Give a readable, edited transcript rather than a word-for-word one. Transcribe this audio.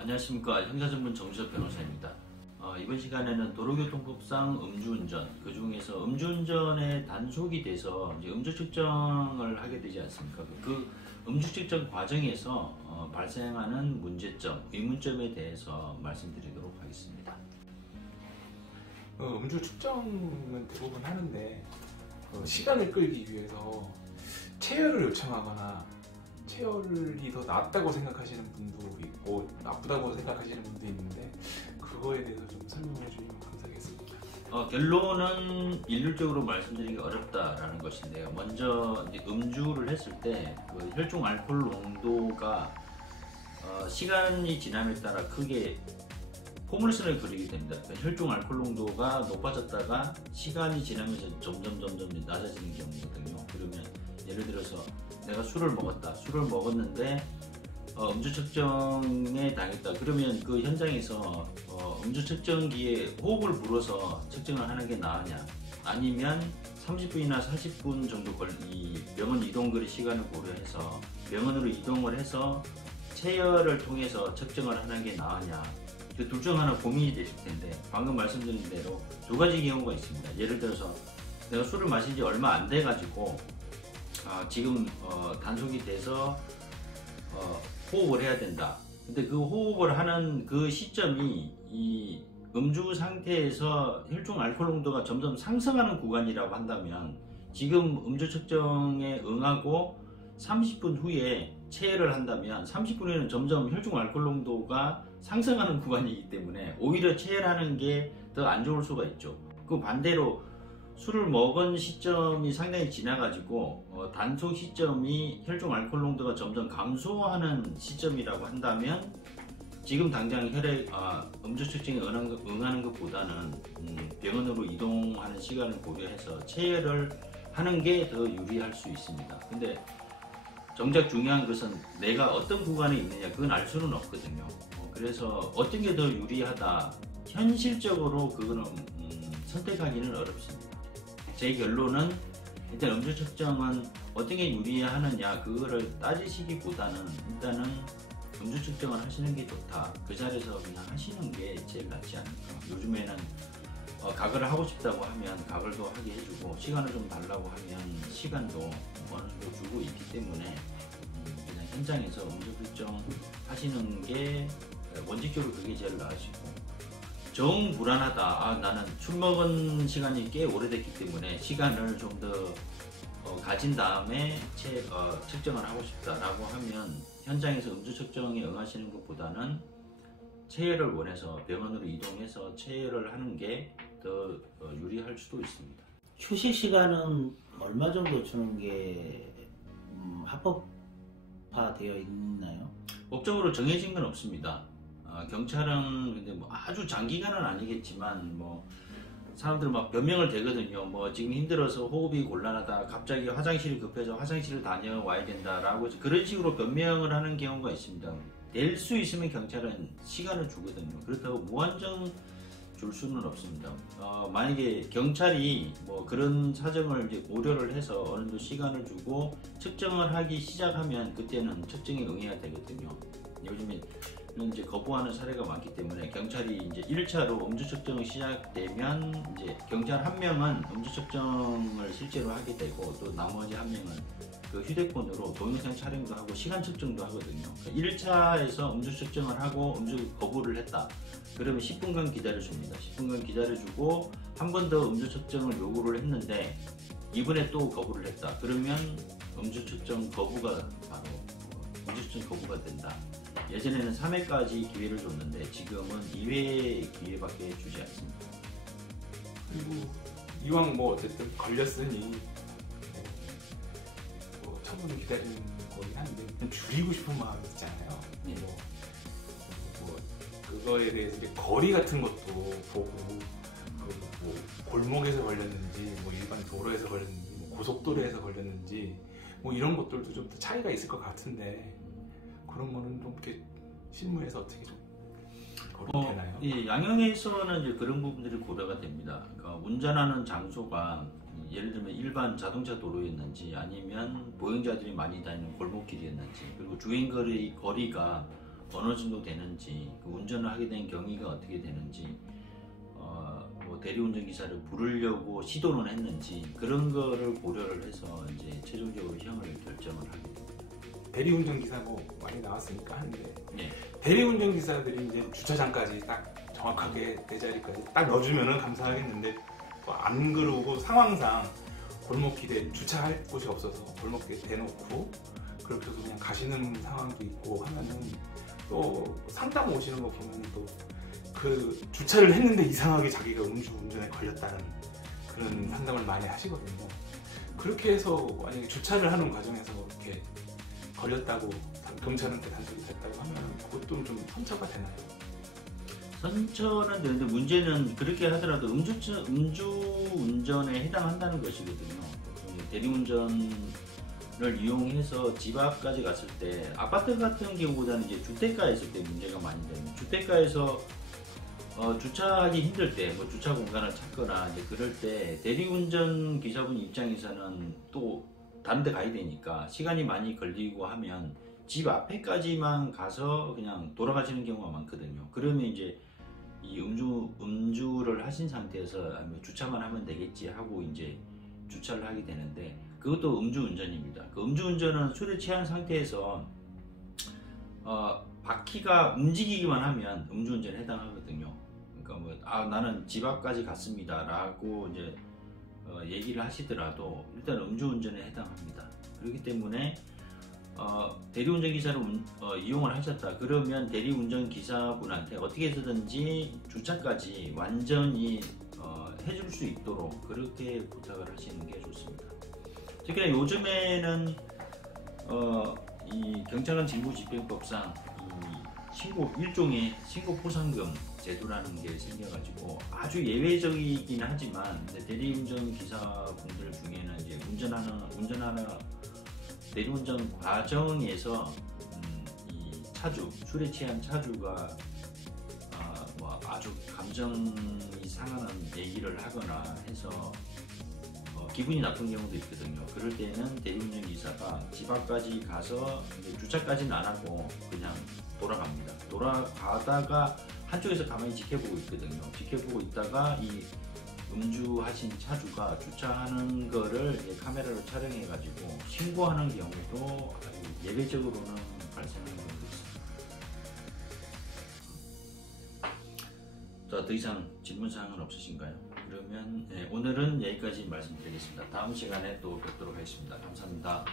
안녕하십니까. 형사전문 정주섭 변호사입니다. 이번 시간에는 도로교통법상 음주운전, 그 중에서 음주운전에 단속이 돼서 이제 음주 측정을 하게 되지 않습니까? 그 음주 측정 과정에서 발생하는 문제점, 의문점에 대해서 말씀드리도록 하겠습니다. 음주 측정은 대부분 하는데 시간을 끌기 위해서 체열을 요청하거나 체열이 더 낫다고 생각하시는 분도 있고 나쁘다고 생각하시는 분도 있는데 그거에 대해서 좀 설명해 주시면 감사하겠습니다. 결론은 일률적으로 말씀드리기 어렵다라는 것인데요. 먼저 이제 음주를 했을 때 그 혈중 알코올 농도가 시간이 지남에 따라 크게 포물선을 그리게 됩니다. 그러니까 혈중 알코올 농도가 높아졌다가 시간이 지나면서 점점 낮아지는 경우거든요. 그러면 예를 들어서 내가 술을 먹었다. 술을 먹었는데 음주 측정에 당했다. 그러면 그 현장에서 음주 측정기에 호흡을 불어서 측정을 하는 게 나으냐, 아니면 30분이나 40분 정도 이 병원 이동거리 시간을 고려해서 병원으로 이동을 해서 체열을 통해서 측정을 하는 게 나으냐, 그 둘 중 하나 고민이 되실 텐데, 방금 말씀드린 대로 두 가지 경우가 있습니다. 예를 들어서 내가 술을 마신 지 얼마 안 돼 가지고 지금 단속이 돼서 호흡을 해야 된다. 근데 그 호흡을 하는 그 시점이 이 음주 상태에서 혈중 알코올 농도가 점점 상승하는 구간이라고 한다면, 지금 음주 측정에 응하고 30분 후에 체열을 한다면 30분 후에는 점점 혈중 알코올 농도가 상승하는 구간이기 때문에 오히려 체열하는 게 더 안 좋을 수가 있죠. 그 반대로 술을 먹은 시점이 상당히 지나가지고 단속 시점이 혈중 알코올 농도가 점점 감소하는 시점이라고 한다면, 지금 당장 음주 측정에 응하는 것보다는 병원으로 이동하는 시간을 고려해서 체열을 하는 게 더 유리할 수 있습니다. 근데 정작 중요한 것은 내가 어떤 구간에 있느냐, 그건 알 수는 없거든요. 그래서 어떤 게 더 유리하다, 현실적으로 그거는 선택하기는 어렵습니다. 제 결론은 일단 음주 측정은 어떤 게 유리하느냐 그거를 따지시기보다는 일단은 음주 측정을 하시는 게 좋다. 그 자리에서 그냥 하시는 게 제일 낫지 않을까. 요즘에는 가글을 하고 싶다고 하면 가글도 하게 해주고, 시간을 좀 달라고 하면 시간도 어느 정도 주고 있기 때문에 그냥 현장에서 음주 측정 하시는 게 원칙적으로 그게 제일 나으시고, 정 불안하다, 나는 술 먹은 시간이 꽤 오래됐기 때문에 시간을 좀 더 가진 다음에 측정을 하고 싶다라고 하면 현장에서 음주 측정에 응하시는 것보다는 체열을 원해서 병원으로 이동해서 체열을 하는 게 더 유리할 수도 있습니다. 휴식 시간은 얼마 정도 주는 게 합법화되어 있나요? 법적으로 정해진 건 없습니다. 경찰은 근데 뭐 아주 장기간은 아니겠지만 사람들 막 변명을 대거든요. 지금 힘들어서 호흡이 곤란하다, 갑자기 화장실이 급해서 화장실을 다녀와야 된다라고 그런 식으로 변명을 하는 경우가 있습니다. 될 수 있으면 경찰은 시간을 주거든요. 그렇다고 무한정 줄 수는 없습니다. 만약에 경찰이 그런 사정을 이제 고려를 해서 어느 정도 시간을 주고 측정을 하기 시작하면 그때는 측정에 응해야 되거든요. 요즘에 이제 거부하는 사례가 많기 때문에 경찰이 이제 1차로 음주 측정이 시작되면 이제 경찰 한 명은 음주 측정을 실제로 하게 되고, 또 나머지 한 명은 그 휴대폰으로 동영상 촬영도 하고 시간 측정도 하거든요. 1차에서 음주 측정을 하고 음주 거부를 했다. 그러면 10분간 기다려줍니다. 10분간 기다려주고 한 번 더 음주 측정을 요구를 했는데 이번에 또 거부를 했다. 그러면 음주 측정 거부가 바로 음주 측정 거부가 된다. 예전에는 3회까지 기회를 줬는데 지금은 2회 기회밖에 주지 않습니다. 그리고 이왕 어쨌든 걸렸으니 처분을 기다리는 거긴 한데 줄이고 싶은 마음이 있잖아요. 네. 그거에 대해서 이제 거리 같은 것도 보고 골목에서 걸렸는지 일반 도로에서 걸렸는지 고속도로에서 걸렸는지 이런 것들도 좀 차이가 있을 것 같은데, 그런 거는 좀 이렇게 실무에서 어떻게 좀 되나요? 예, 양형에서는 이제 그런 부분들이 고려가 됩니다. 그러니까 운전하는 장소가 예를 들면 일반 자동차 도로였는지 아니면 보행자들이 많이 다니는 골목길이었는지, 그리고 주행거리가 어느 정도 되는지, 그 운전을 하게 된 경위가 어떻게 되는지, 뭐 대리운전 기사를 부르려고 시도는 했는지 그런 거를 고려를 해서 이제 최종적으로 형을 결정을 하게 됩니다. 대리운전 기사 뭐 많이 나왔으니까 하는데 네. 대리운전 기사들이 이제 주차장까지 딱 정확하게 내 자리까지 딱 넣어주면은 감사하겠는데 또 안 그러고 상황상 골목길에 주차할 곳이 없어서 골목길에 대놓고 그렇게 해서 그냥 가시는 상황도 있고 하면은 또 상담 오시는 거 보면 또 그 주차를 했는데 이상하게 자기가 음주운전에 걸렸다는 그런 상담을 많이 하시거든요. 그렇게 해서 만약에 주차를 하는 과정에서 이렇게 걸렸다고 경찰한테 단속이 됐다고 하면 그것도 좀 선처가 되나요? 선처는 되는데 문제는 그렇게 하더라도 음주운전에 해당한다는 것이거든요. 대리운전을 이용해서 집 앞까지 갔을 때 아파트 같은 경우보다는 이제 주택가에 있을 때 문제가 많이 되는, 주택가에서 주차하기 힘들 때 뭐 주차 공간을 찾거나 이제 그럴 때 대리운전 기사분 입장에서는 또 다른 데 가야 되니까 시간이 많이 걸리고 하면 집 앞에까지만 가서 그냥 돌아가시는 경우가 많거든요. 그러면 이제 이 음주를 하신 상태에서 주차만 하면 되겠지 하고 이제 주차를 하게 되는데, 그것도 음주운전입니다. 그 음주운전은 술에 취한 상태에서 바퀴가 움직이기만 하면 음주운전에 해당하거든요. 그러니까 나는 집 앞까지 갔습니다 라고 이제 얘기를 하시더라도 일단 음주운전에 해당합니다. 그렇기 때문에 대리운전 기사를 이용을 하셨다 그러면 대리운전 기사분한테 어떻게 해서든지 주차까지 완전히 해줄 수 있도록 그렇게 부탁을 하시는 게 좋습니다. 특히나 요즘에는 이 경찰관 직무집행법상 일종의 신고 포상금 제도라는 게 생겨가지고 아주 예외적이긴 하지만 대리운전 기사분들 중에는 이제 운전하는 대리운전 과정에서 이 술에 취한 차주가 뭐 아주 감정이 상하는 얘기를 하거나 해서 기분이 나쁜 경우도 있거든요. 그럴 때는 대리운전 기사가 집 앞까지 가서 주차까지는 안 하고 그냥 돌아갑니다. 돌아가다가 한쪽에서 가만히 지켜보고 있거든요. 지켜보고 있다가 이 음주하신 차주가 주차하는 거를 이제 카메라로 촬영해가지고 신고하는 경우도 아주 예외적으로는 발생하는 경우도 있습니다. 자, 더 이상 질문사항은 없으신가요? 그러면 오늘은 여기까지 말씀드리겠습니다. 다음 시간에 또 뵙도록 하겠습니다. 감사합니다.